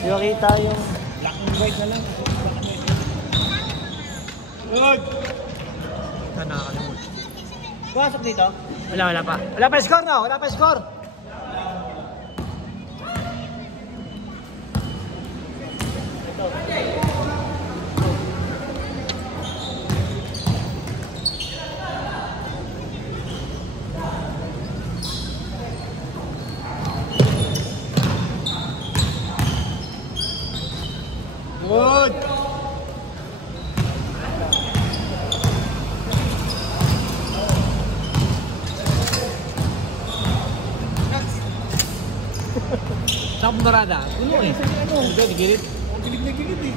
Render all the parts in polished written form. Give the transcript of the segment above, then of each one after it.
Di ba kita yung black and white na lang. Good! Ito nakakalimutan. Pasok dito? Wala pa. Wala pa score no? Wala pa score! Good! Saan mo narada? Puno eh. Hindi, nagilid. Gilig na gilid eh.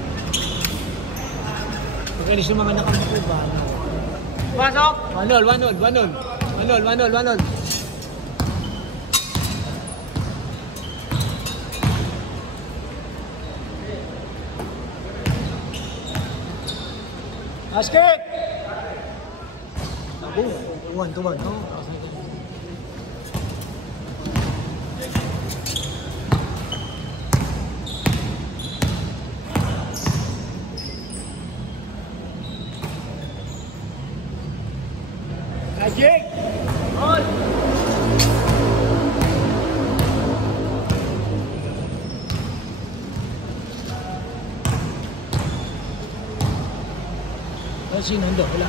Pagkalis yung mga nakamuko ba? Pasok! 1-0. Basket! 1-1. Magic! On! Sino ando? Wala.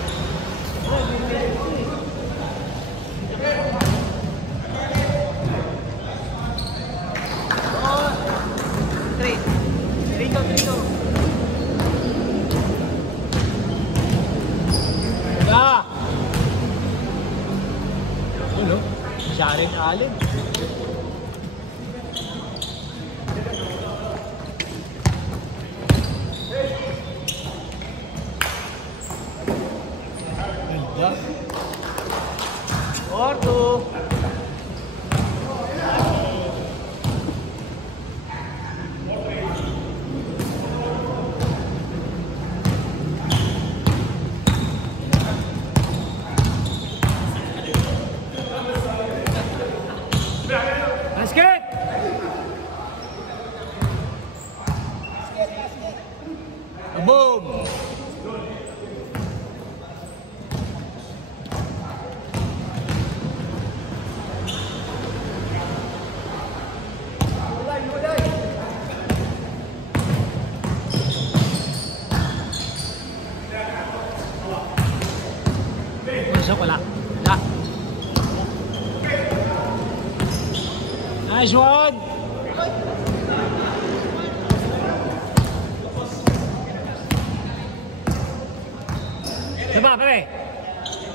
Trito. Wala. Ano? Sharing Allen. Orto. Basket. Boom. Wala. Nice one. Diba, pare?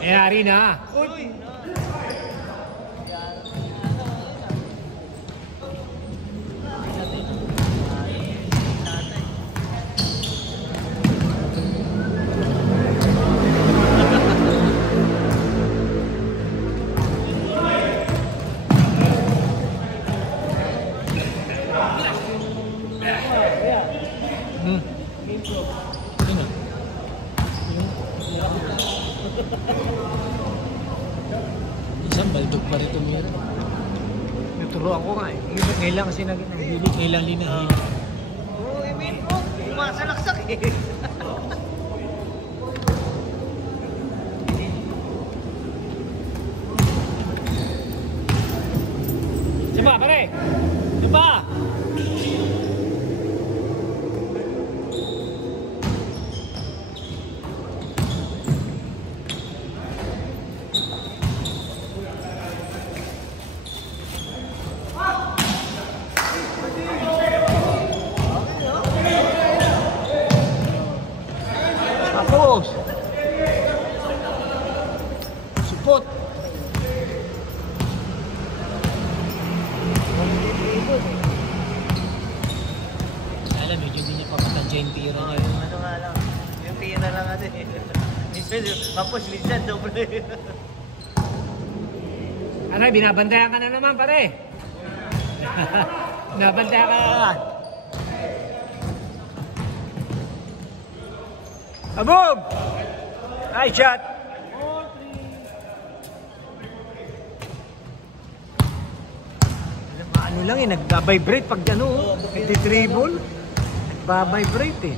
Hari na. Uy. Isang baldog pa rito meron. Naturuan ko nga eh. Ngayon lang kasi nagbilig. Ngayon lang linahin. Oo, Emin po. Umasalaksak eh. Diba, pare? Diba? Support. Alam, medyo hindi niya papatansya yung tira niya. Ano nga lang, yung tira lang natin eh. Tapos minsan, doble. Aray, binabantayan ka na naman pare. Binabantayan ka na naman. Aboom! Nice shot! ano lang eh, nagba-vibrate pag ano, nagtitribble. Nagba-vibrate eh.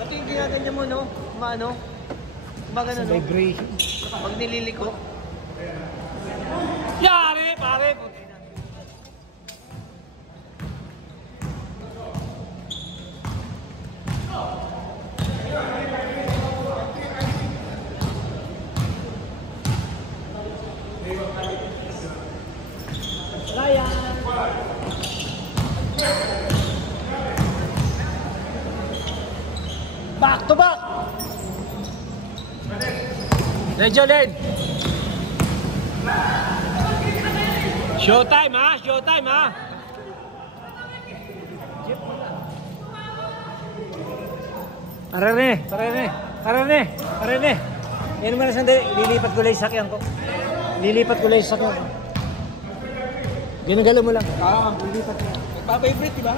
Pati yung ginaganyan mo, no? Maano? Baga Sa no? vibration. Pag nililiko. Yari, pare! Back to back! Medyo late! Showtime ha! Showtime ha! Arene! Arene! Arene! Arene! Yan naman na sandali. Lilipat ko lang yung sakyan ko. Lilipat ko lang yung sakyan ko. Ginagalo mo lang. Lilipat ko. Nagpa-vibrate, di ba?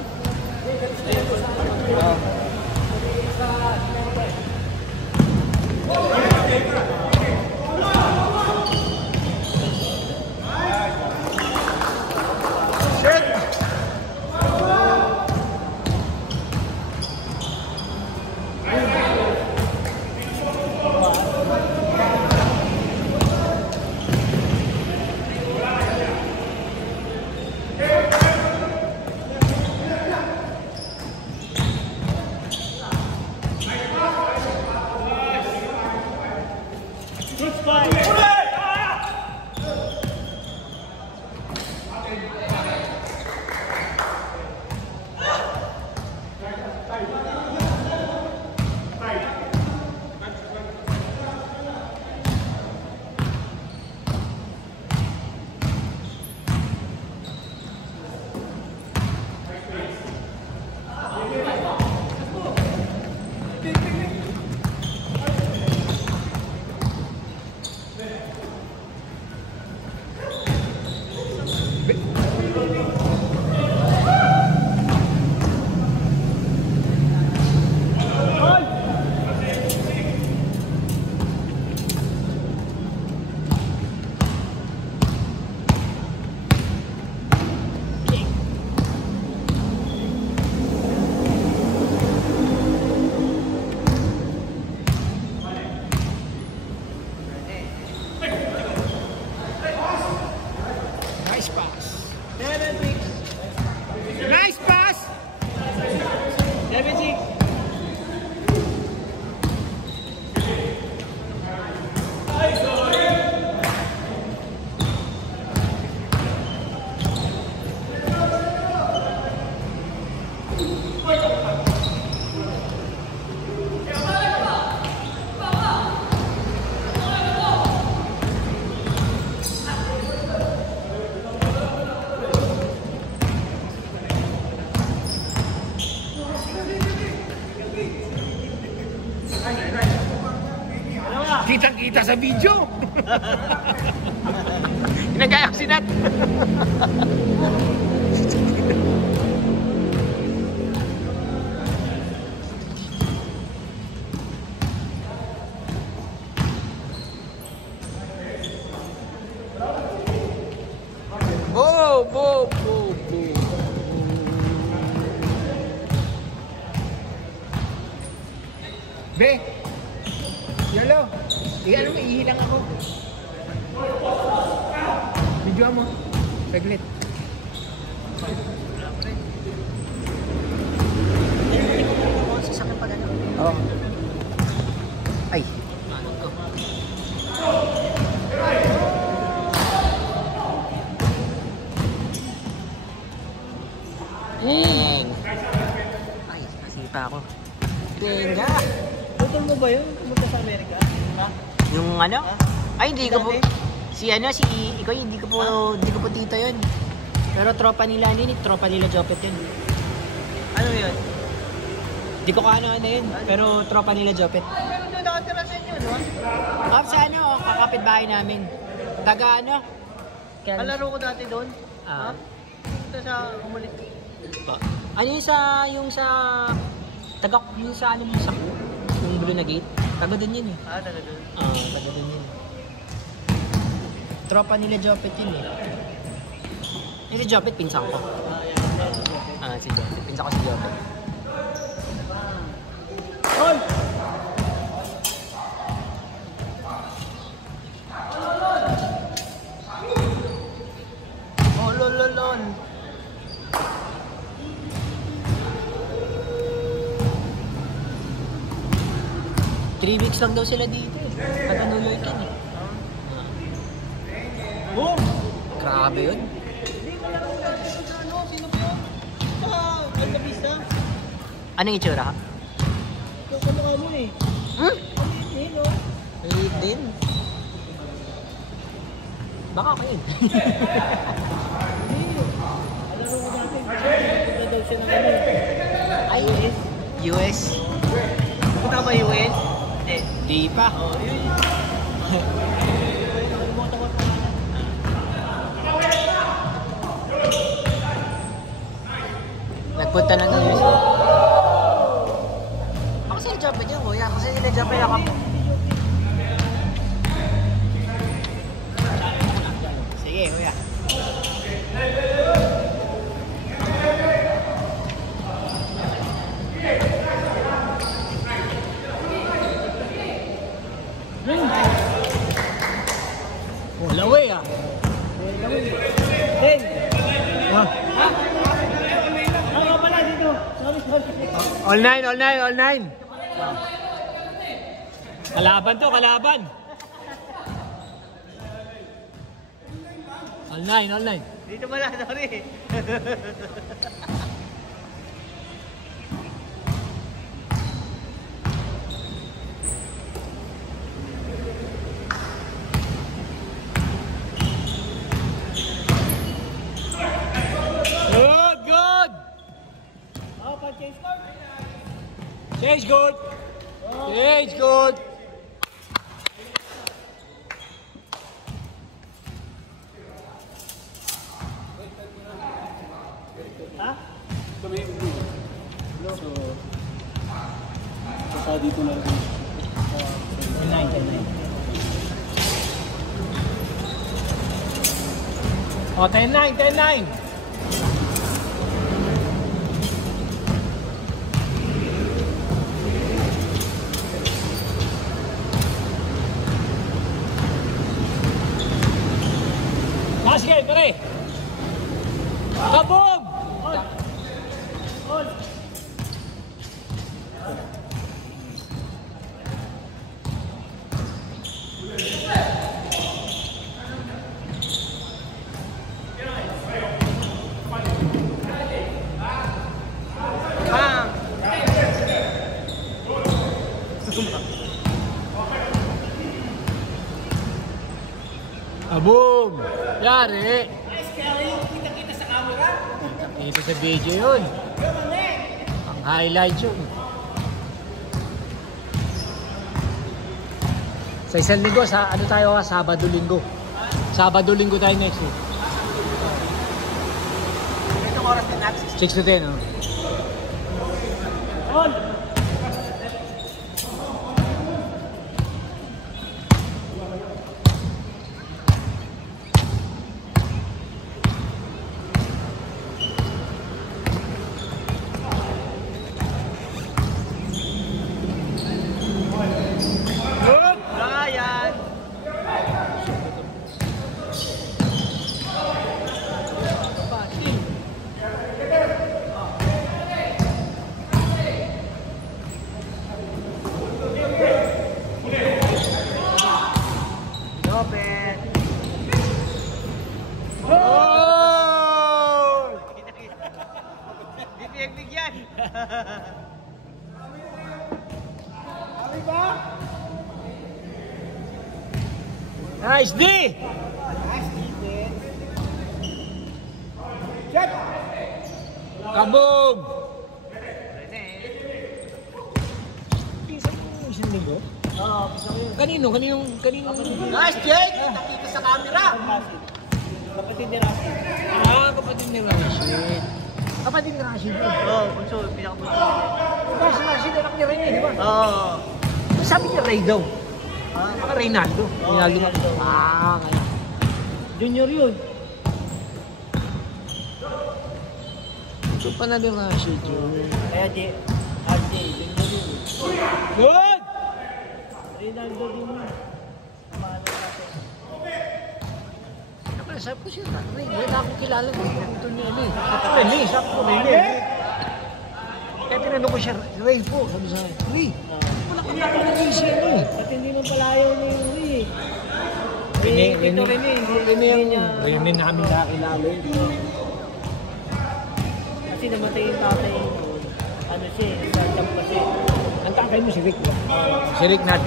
Nice pass. Nice pass. 7-6. Kitang-kita sa video. Nag-ayak si Nat. Bo, bo, bo, bo. Be. Yolo. Ano, ihilang ako. Video mo. Saglit. Sasakyan pa gano'n. Oo. Ay. Ay, nasipa ako. Tenga. Putol mo ba yun? Pumunta sa Amerika? Ha? Yung ano? Ay, hindi ko po. Si ikaw, hindi ko po tito yun. Pero tropa nila tropa nila Jopet yun. Ano yun? Hindi ko kaano yun, pero tropa nila Jopet. Pero doon nakatira sa inyo, no? Sa kakapit bahay namin. Taga Kalaro ko dati doon. Ah. Ha? Punta sa umulit. Ano yung sa yung blue na gate. Taga doon yun eh. Ah, taga doon. Taga doon yun. Tropa nila Jopet yun eh. Yung si Jopet, pinsan ko. si Jopet. Pinsa ko si Jopet. Hoy! Oh, lol. 3 weeks lang daw sila dito eh. Taga New York yan eh. Boom! Grabe yun. Hindi mo lang ako sa ano, sino po yun? Alta Vista. Anong itsura ka? Ito sa mukha mo eh. Hmm? Ano yun, no? Maliit din. Baka ako yun. Hindi. Alam mo dati, punta daw siya ng ano. Ay, US? Punta ka ba US? Hindi. Di pa. Oh, yun. Nagpunta na ng US. Ako sa Japan yun, kuya. Kasi sa Japan ako. Sige, kuya. Wala way ah. Ben! Ah. Ako pala dito. Sorry. All nine. Kalaban to, kalaban. All nine. Dito pala, sorry. Good. Ako, pag-change card. Change good. Change good. Ha? Sa dito na rin. 10-9. Oh, 10-9. Basket, pare. Kabog! Bang! Kabog! Yari! Kaya yung kita-kita sa camera. Ito sa video yun. Ang highlight yun. Sa isang linggo, sa ano tayo, Sabado-Linggo. Sabado-Linggo tayo next week. Itong oras din natin. 6 to 10, oh. On! Good! Ryan! Jopet! Oh! Di pinagbigyan! Nice D! Kabog! Pinsan mo yung isang linggo? Oo, Kanino? Nice, Jake! Nakita sa camera! kapatid ni Rafi. Ah, kapatid ni Rashid. Kapatid ni Rashid yun. Oo, bunso, pinakabunso. Kasi si Rashid anak ni Ray, di ba? Oo. Sabi niya Ray daw. Ah, Baka Reynaldo. Reynaldo nga. Reynaldo. Ah, kaya. Junior yun. Ito pa na din mga shoot yun. Kaya RJ, Benjamin. Good! Rinaldo din mo. Siyempre, sabi ko siya, Ray, wala akong kilala ko. Ito niya, Eli. Eli, sabi ko, Eli. Kaya tinanong ko siya, Ray po, sabi sa akin, Ray, wala akong kilala ko siya, Eli. At hindi mo pala ayaw ni Uri. Ito Rene namin nakakilala. Kasi namatay yung tatay noon. Ano siya, nagdam kasi. Ang tatay mo si Rick, no? Si Rick na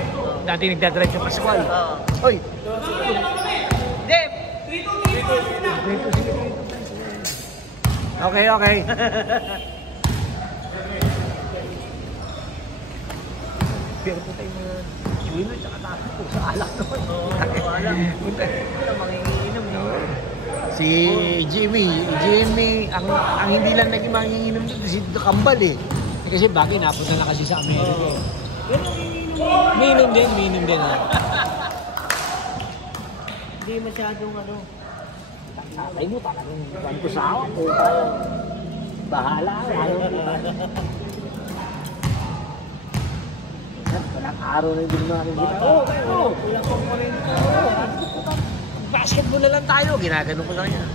dati nagdadrive sa Pascual. Hoy! Dem! Okay, okay. Pero po tayo mga chewin at saka tapo po sa alak naman. Oo, alak. Wala manginginom. Si Jimmy, ang hindi lang naging manginginom dito, si Kambal eh. Kasi bagay, napunta na kasi sa Amerika. Minom din. Hindi masyadong ano. Tatay mo talagang buwan ko sa awa ko. Bahala. Walang araw na yung namin kita. Oo. Kulang pa rin. Basketball na lang tayo. Ginagano ko lang yan.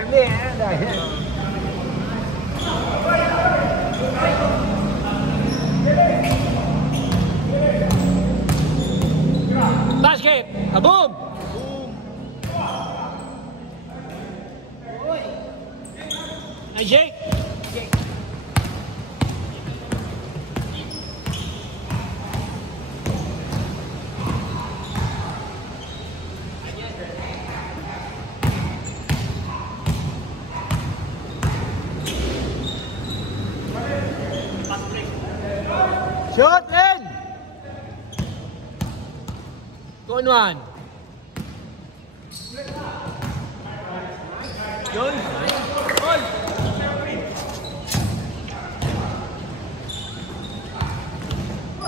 Hindi. Basket! Kaboom! Ay, Jake! Shot, Len! 2-on-1. Yun. Gol!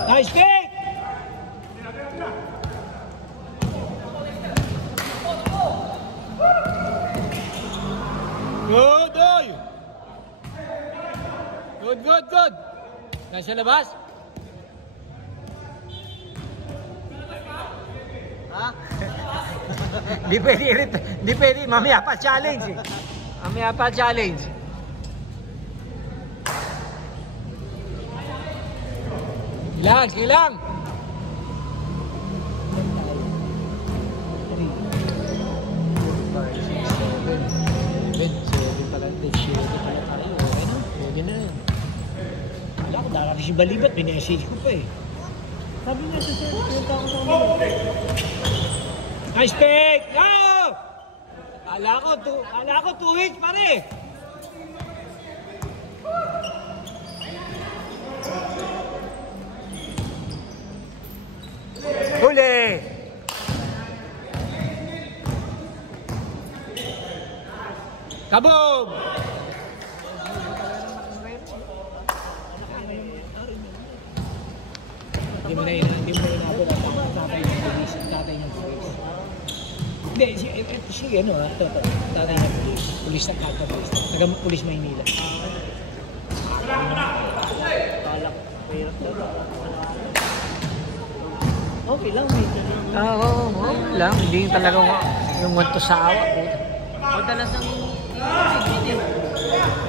Nice kick! Good, oy! Good. Nasa labas? Ha? Di pwede. Mamaya pa challenge eh. Ilang. Wala ko, nakakita si Balibat, pinasage ko pa eh. Sabi nga sa pinunta ko sa mga. Nice pick! Go! Ala ko 2 hits pare! Huli! Kaboom! Hindi mo na inabot ang tatay ng pulis. Hindi, si ano ha, tatay ng pulis ng Kakabalis. Taga-pulis Maynila. Balak. Mahirap daw. Okay lang, Oo lang. Hindi talaga yung want to sawa. madalas ang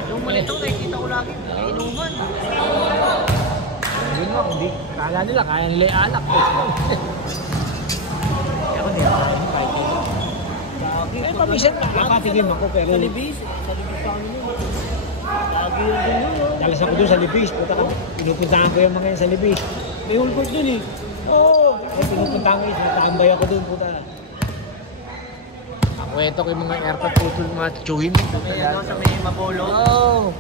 inuman ito, nakikita ko lagi. Inuman. Yun nga, hindi. Kala nila, kaya nila i-alak. Kaya ako nila, kahit nila. Eh, paminsan, nakapatigim ako, pero... Sa Libis pa kami nun. Lagi yun din yun. Dalas ako doon sa Libis. Pinupuntahan ko yung mga yan sa Libis. May hulbot dun eh. Oo! Pinupuntahan ko yun. Nakambay ako doon, puta. Kwento ko yung mga aircraft putol, mga tsuhin. May ano sa may Mabolo. Oo!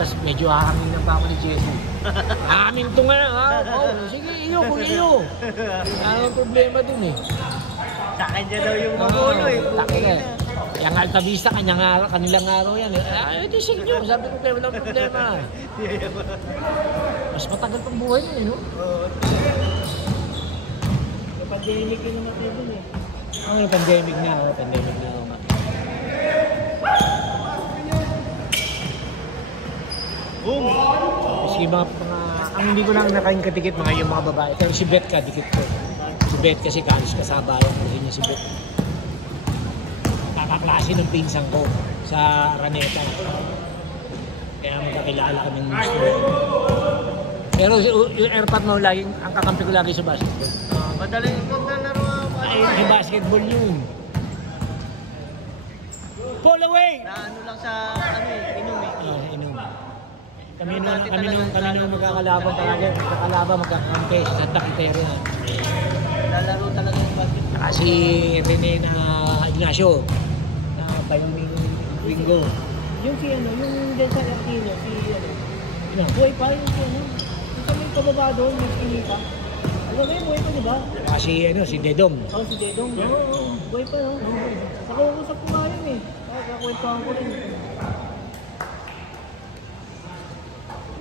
Tapos medyo hahanginan pa ako ni Jesse. Amin to nga, ha? Sige, iyo, kung iyo. Ano ang problema dun eh. Sa kanya daw yung Mabolo eh. Takin eh. Yung Alta Vista, kanilang araw yan. Di sige nyo, sabi ko kayo, walang problema. Mas matagal pang buhay nyo eh, no? Pandemic yun naman tayo dun eh. Pandemic na ako. yung mga ang hindi ko lang nakain kadikit mga yung mga babae. Pero si Beth ka, dikit ko. Si Beth kasi kalis kasaba yan. Kasi niya si Beth. Kakaklase ng pinsang ko sa Araneta. Kaya magkakilala kaming gusto. Pero yung airpot mo lagi, ang kakampi ko lagi sa basketball. Madaling maglalaro ako. Ay, yung basketball yun. Pull away! Na ano lang sa inom eh. Inom. Kami nung magkakalaban talaga. Magkakampi sa Santa Quiteria. Lalaro talaga yung basketball. Saka si Rene na Ignacio. Na Pioneering Ringo. Yung si ano, yung dyan sa Aquino, si ano. Ano? Buhay pa yung si ano. Yung sa may pababa doon, may kinita. Alam mo yun, buhay pa diba? Saka si Dedong. Ako si Dedong. Oo, buhay pa no. Nakukusap ko nga yun eh. Kakakwentuhan ko rin.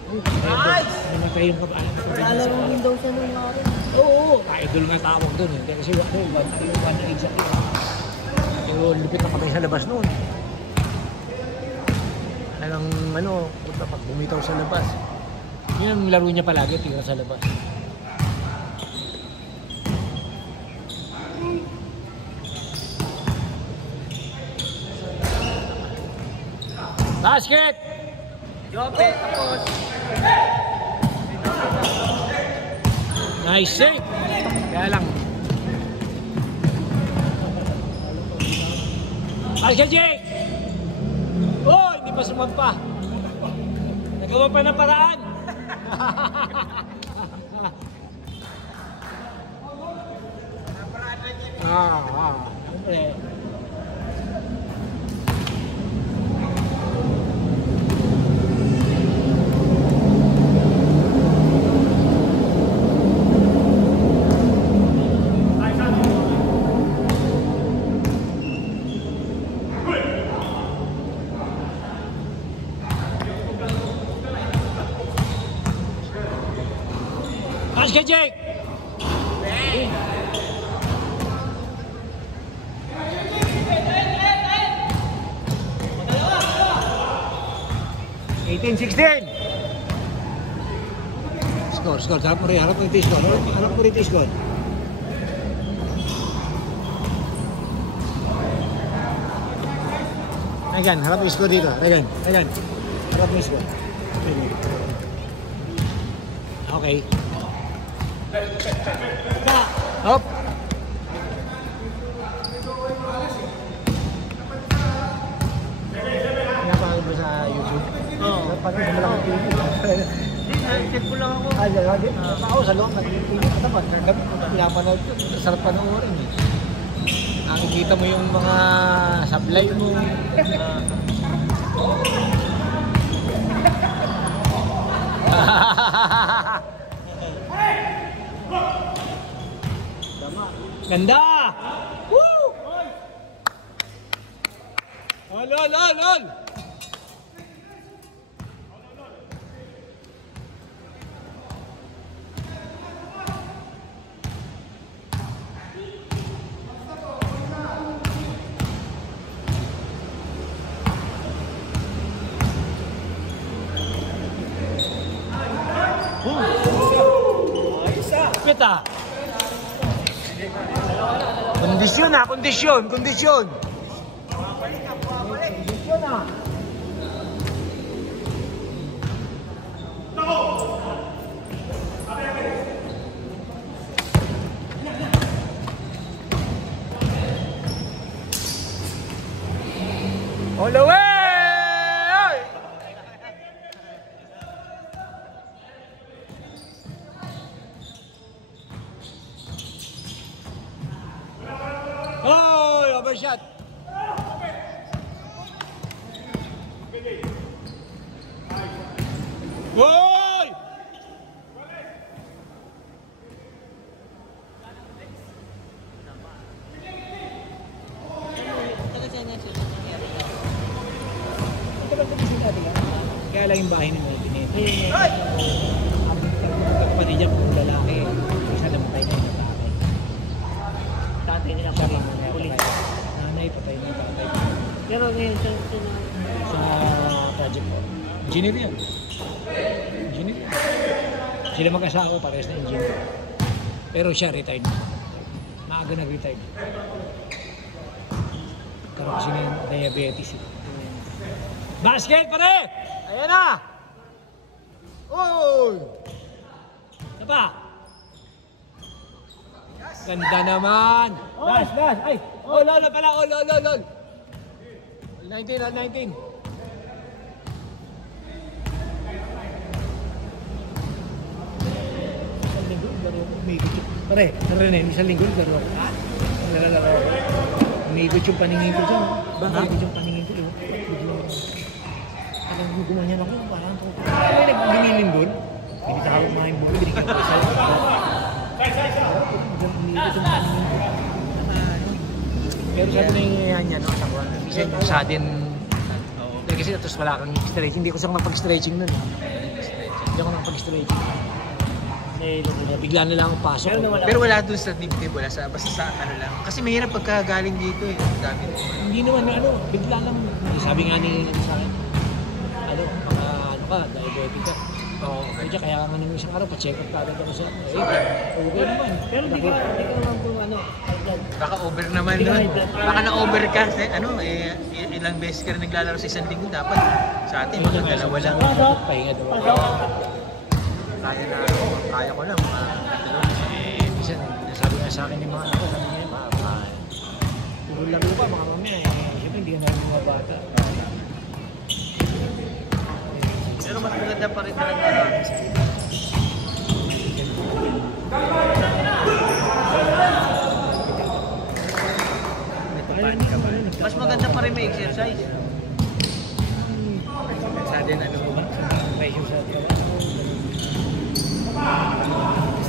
Nice! Namatay yung kabaan. Naalala mo daw siya nung araw. Oo! Idol nga tawag doon eh. Kasi yung one age ako. Yung lupit na kamay sa labas noon. Talagang punta pag bumitaw sa labas. Yun ang laro niya palagi, tira sa labas. Basket! Jope, tapos. Nice save! Kaya lang. Basket, Jake! Oh, hindi pa sumampa. Nagawa pa ng paraan. Siyempre. Basket, Jake! 18-16. Score. Harap mo rin ito score. Harap mo rin ito score. Regan, harap mo score dito. Regan. Harap mo score. Okay. Hop. Pinapanood mo sa YouTube? Oo. Panood mo lang ang TV. Check ko lang ako. Ay, ako sa loob, nag-TV ka dapat. Pinapanood ko, sarap panoorin eh. Nakikita mo yung mga sablay mo. Ganda! Woo! Lol! Kita. Kondisyon. Kondisyon ah. All the way! Oh, overshot. Hoy! Kaya lang yung bahay ni Martinez. Ang kapatid niya kung lalaki, isa namatay na yung tatay. Tatay nila Siya pa rin rin. ulit. Nanay, patay na yung tatay. Pero ngayon, Sa project ko. Engineer yan. engineer. Sila mag-asawa, parehas na engineer. Pero siya retired na. Maaga nag-retired. Karoon kasi ng diabetes. Basket pare! Ayan na! Oy! Isa pa! Ganda naman! Dash! Ay! Oh, lolo pala! Oh, lol! 19. Isang linggo, laro. Umigot yung... Pare, narinig, isang linggo, laro. Ha? Nalalaro ako. Umigot yung paningin ko dyan. Umigot yung paningin ko. Alam mo, gumanyan ako. Parang ito. May naghinilin doon. Hindi sa hawak mga imbulo. Binigyan ko isa. Umigot yung paningin ko. Pero sabi na yung yan, no? Bisa sa atin. Kasi tapos wala kang stretching. Hindi ko saan mapag-stretching nun. Hindi ako mapag-stretching. Bigla na lang ang pasok. Pero wala dun sa dibdib, wala sa basta sa ano lang. Kasi mahirap pagka galing dito eh. Dami. Hindi naman bigla lang. Sabi nga ni sa akin, ano ka, diabetic ka. Oo, kaya nga nung isang araw, pa-check up ka agad ako sa okay naman. Pero di ka naman kung Baka over naman doon. Baka na-over ka. Ilang beses ka rin naglalaro sa isang linggo. Dapat sa atin, mga dalawa lang. Pahinga daw. Kaya ko lang. Minsan, sabi nga sa akin yung mga anak ko, sabi niya, puro laro pa, mga mamaya. Siyempre, hindi ka namin mga bata. Pero mas maganda pa rin talaga. Mas maganda pa rin may exercise. Sa atin, ano mo ba? Pressure sa trabaho.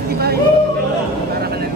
Di ba? Para ka lang